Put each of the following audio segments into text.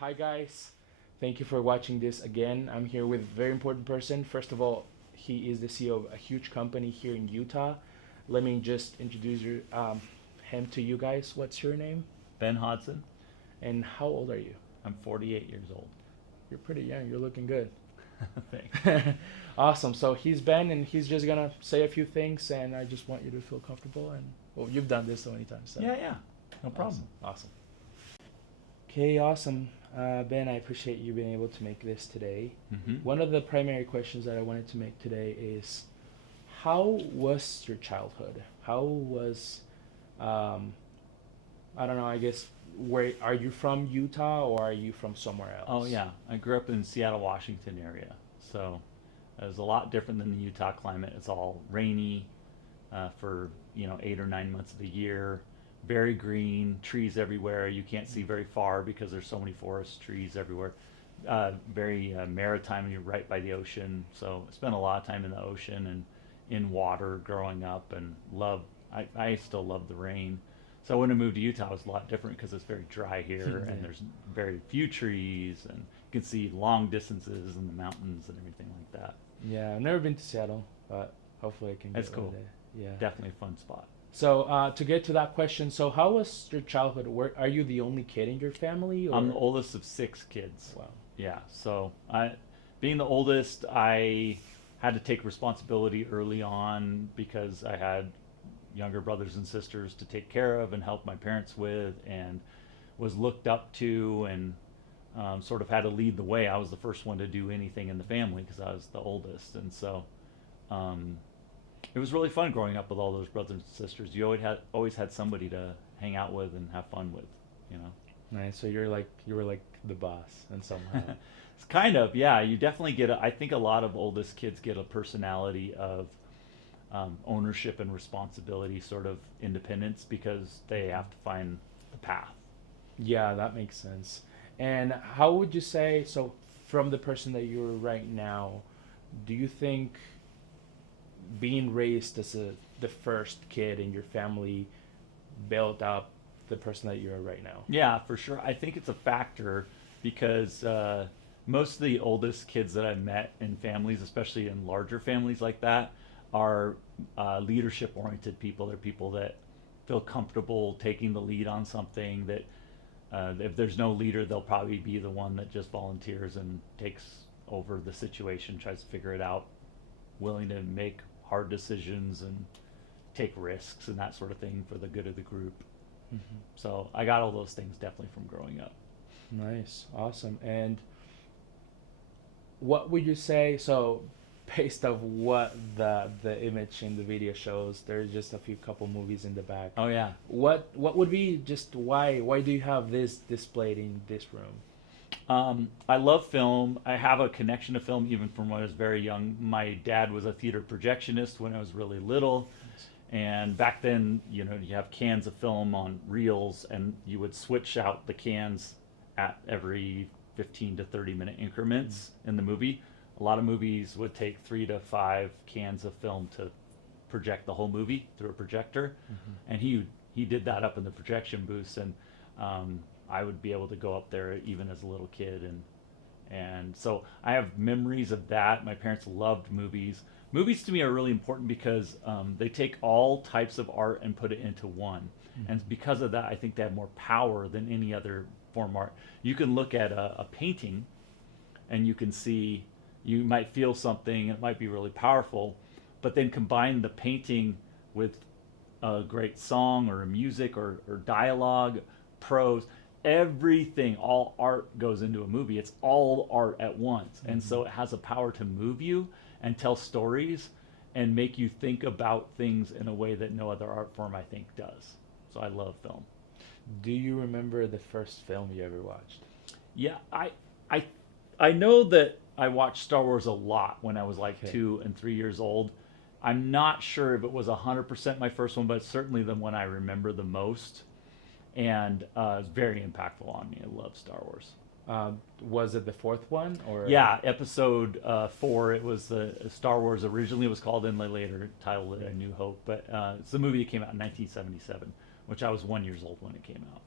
Hi guys. Thank you for watching this again. I'm here with a very important person. First of all, he is the CEO of a huge company here in Utah. Let me just introduce him to you guys. What's your name? Ben Hodson. And how old are you? I'm 48 years old. You're pretty young. You're looking good. Thanks. Awesome. So he's Ben, and he's just gonna say a few things, and I just want you to feel comfortable. And well, you've done this so many times. So. Yeah, no problem. Awesome. Okay, awesome. Ben, I appreciate you being able to make this today. One of the primary questions that I wanted to make today is, how was your childhood? How was, I don't know, I guess, where are you from, Utah, or are you from somewhere else? Oh yeah, I grew up in Seattle, Washington area, so it was a lot different than the Utah climate. It's all rainy for 8 or 9 months of the year. Very green, trees everywhere. You can't see very far because there's so many forest trees everywhere. Very maritime. You're right by the ocean, so I spent a lot of time in the ocean and in water growing up, and I still love the rain. So when I moved to Utah, it was a lot different because it's very dry here, and there's very few trees, and you can see long distances in the mountains and everything like that. Yeah, I've never been to Seattle, but hopefully I can That's get cool. over there. Yeah. Definitely a fun spot. So to get to that question, so how was your childhood? Are you the only kid in your family? Or? I'm the oldest of 6 kids. Wow. Yeah, so being the oldest, I had to take responsibility early on because I had younger brothers and sisters to take care of and help my parents with, and was looked up to, and sort of had to lead the way. I was the first one to do anything in the family because I was the oldest, and so it was really fun growing up with all those brothers and sisters. You always had somebody to hang out with and have fun with, you know. Nice. So you were like the boss, and somehow. It's kind of, yeah. You definitely get I think a lot of oldest kids get a personality of ownership and responsibility, sort of independence, because they have to find the path. Yeah, that makes sense. And how would you say, so from the person that you're right now, do you think being raised as the first kid in your family built up the person that you are right now? Yeah, for sure. I think it's a factor because most of the oldest kids that I've met in families, especially in larger families like that, are leadership-oriented people. They're people that feel comfortable taking the lead on something, that if there's no leader, they'll probably be the one that just volunteers and takes over the situation, tries to figure it out, willing to make hard decisions and take risks and that sort of thing for the good of the group. So I got all those things definitely from growing up. Nice. Awesome. And what would you say, so based off what the image in the video shows, there's just a few couple movies in the back. Oh yeah. What would be, just why do you have this displayed in this room? I love film. I have a connection to film even from when I was very young. My dad was a theater projectionist when I was really little. And back then, you have cans of film on reels, and you would switch out the cans at every 15 to 30 minute increments in the movie. A lot of movies would take 3 to 5 cans of film to project the whole movie through a projector. And he did that up in the projection booths, and I would be able to go up there even as a little kid, and so I have memories of that. My parents loved movies. Movies to me are really important because they take all types of art and put it into one. And because of that, I think they have more power than any other form of art. You can look at a painting and you can see, you might feel something, it might be really powerful, but then combine the painting with a great song or a music or dialogue, prose, everything, all art goes into a movie. It's all art at once. And so it has a power to move you and tell stories and make you think about things in a way that no other art form, I think, does. So I love film. Do you remember the first film you ever watched? Yeah, I know that I watched Star Wars a lot when I was like 2 and 3 years old. I'm not sure if it was 100% my first one, but it's certainly the one I remember the most. And it's very impactful on me. I love Star Wars. Was it the fourth one, or? Yeah, episode 4. It was the Star Wars. Originally it was called, and they later titled it A New Hope. But it's the movie that came out in 1977, which I was 1 year old when it came out.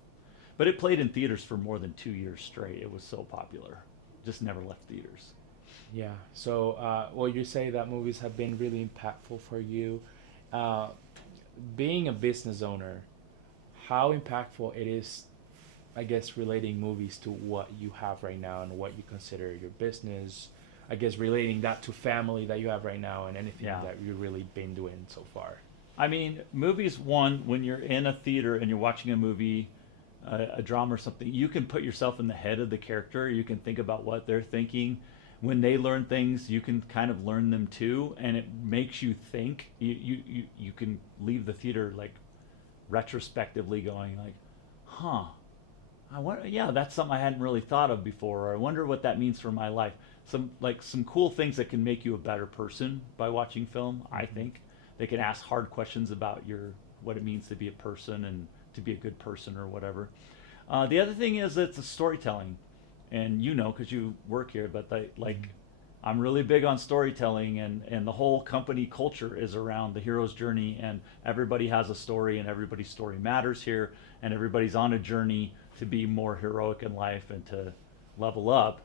But it played in theaters for more than 2 years straight. It was so popular. Just never left theaters. Yeah. So, well, you say that movies have been really impactful for you. Uh, Being a business owner, how impactful it is, I guess, relating movies to what you have right now and what you consider your business. I guess relating that to family that you have right now and anything Yeah. that you've really been doing so far. I mean, movies, one, when you're in a theater and you're watching a movie, a drama or something, you can put yourself in the head of the character. You can think about what they're thinking. When they learn things, you can kind of learn them too, and it makes you think. You can leave the theater like retrospectively going like, huh, I wonder, yeah, that's something I hadn't really thought of before, or I wonder what that means for my life. Some cool things that can make you a better person by watching film, I think. They can ask hard questions about what it means to be a person and to be a good person or whatever. The other thing is it's a storytelling, and you know because you work here, but I'm really big on storytelling, and the whole company culture is around the hero's journey, and everybody has a story, and everybody's story matters here, and everybody's on a journey to be more heroic in life and to level up.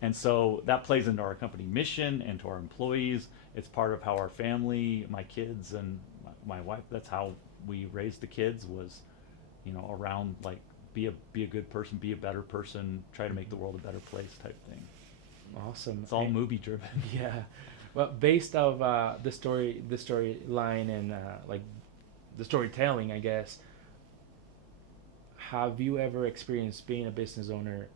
And so that plays into our company mission and to our employees. It's part of how our family, my kids and my wife, that's how we raised the kids, was, around like be a good person, be a better person, try to make the world a better place type thing. Awesome. It's all movie driven. Yeah. Well, based of the storyline and like the storytelling, I guess. Have you ever experienced being a business owner?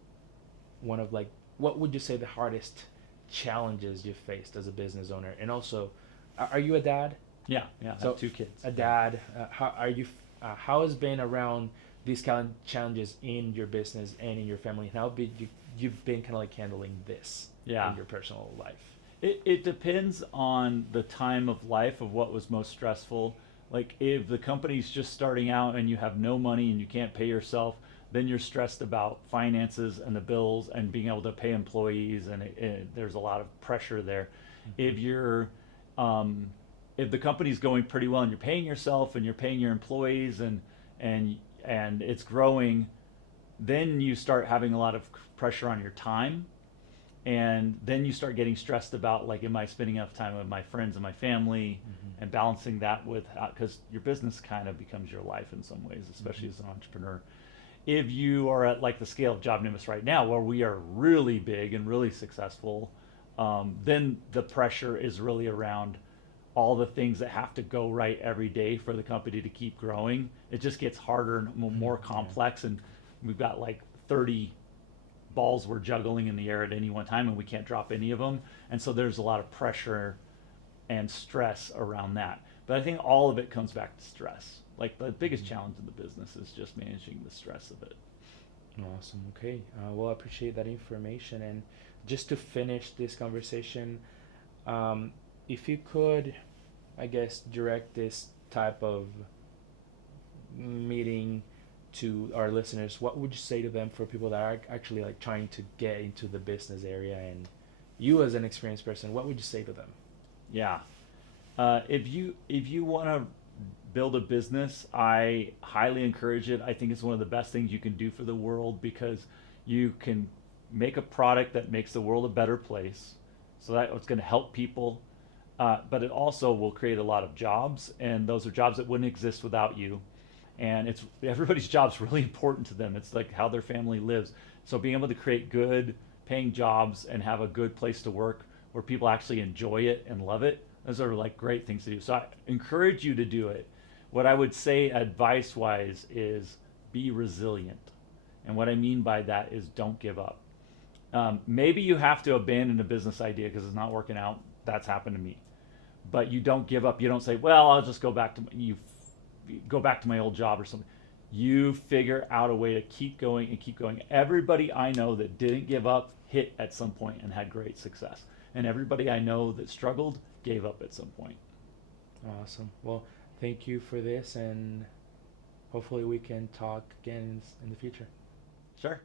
One of like, what would you say the hardest challenges you faced as a business owner? And also, are you a dad? Yeah, I So, have 2 kids. A dad. How are you? How has been around these kind of challenges in your business and in your family? And how big you've been kind of like handling this Yeah. in your personal life? It depends on the time of life of what was most stressful. Like if the company's just starting out and you have no money and you can't pay yourself, then you're stressed about finances and the bills and being able to pay employees, and there's a lot of pressure there. Mm-hmm. If the company's going pretty well and you're paying yourself and you're paying your employees and it's growing, then you start having a lot of pressure on your time. And then you start getting stressed about, like, am I spending enough time with my friends and my family, mm-hmm. and balancing that with, because your business kind of becomes your life in some ways, especially mm-hmm. as an entrepreneur. If you are at like the scale of Job Nimbus right now, where we are really big and really successful, then the pressure is really around all the things that have to go right every day for the company to keep growing. It just gets harder and more complex, and we've got like 30 balls we're juggling in the air at any one time, and we can't drop any of them. And so there's a lot of pressure and stress around that. But I think all of it comes back to stress. Like the biggest challenge in the business is just managing the stress of it. Awesome. Okay. Well, I appreciate that information. And just to finish this conversation, if you could, I guess, direct this type of meeting to our listeners, what would you say to them for people that are actually like trying to get into the business area, and you as an experienced person, what would you say to them? Yeah. If you want to build a business, I highly encourage it. I think it's one of the best things you can do for the world, because you can make a product that makes the world a better place. So that it's going to help people, but it also will create a lot of jobs, and those are jobs that wouldn't exist without you. And everybody's job's really important to them. It's like how their family lives. So being able to create good paying jobs and have a good place to work where people actually enjoy it and love it, those are like great things to do. So I encourage you to do it. What I would say advice wise is be resilient. And what I mean by that is don't give up. Maybe you have to abandon a business idea because it's not working out. That's happened to me. But you don't give up. You don't say, well, I'll just go back to my old job or something. You figure out a way to keep going and keep going. Everybody I know that didn't give up hit at some point and had great success. And everybody I know that struggled gave up at some point. Awesome. Well, thank you for this, and hopefully we can talk again in the future. Sure.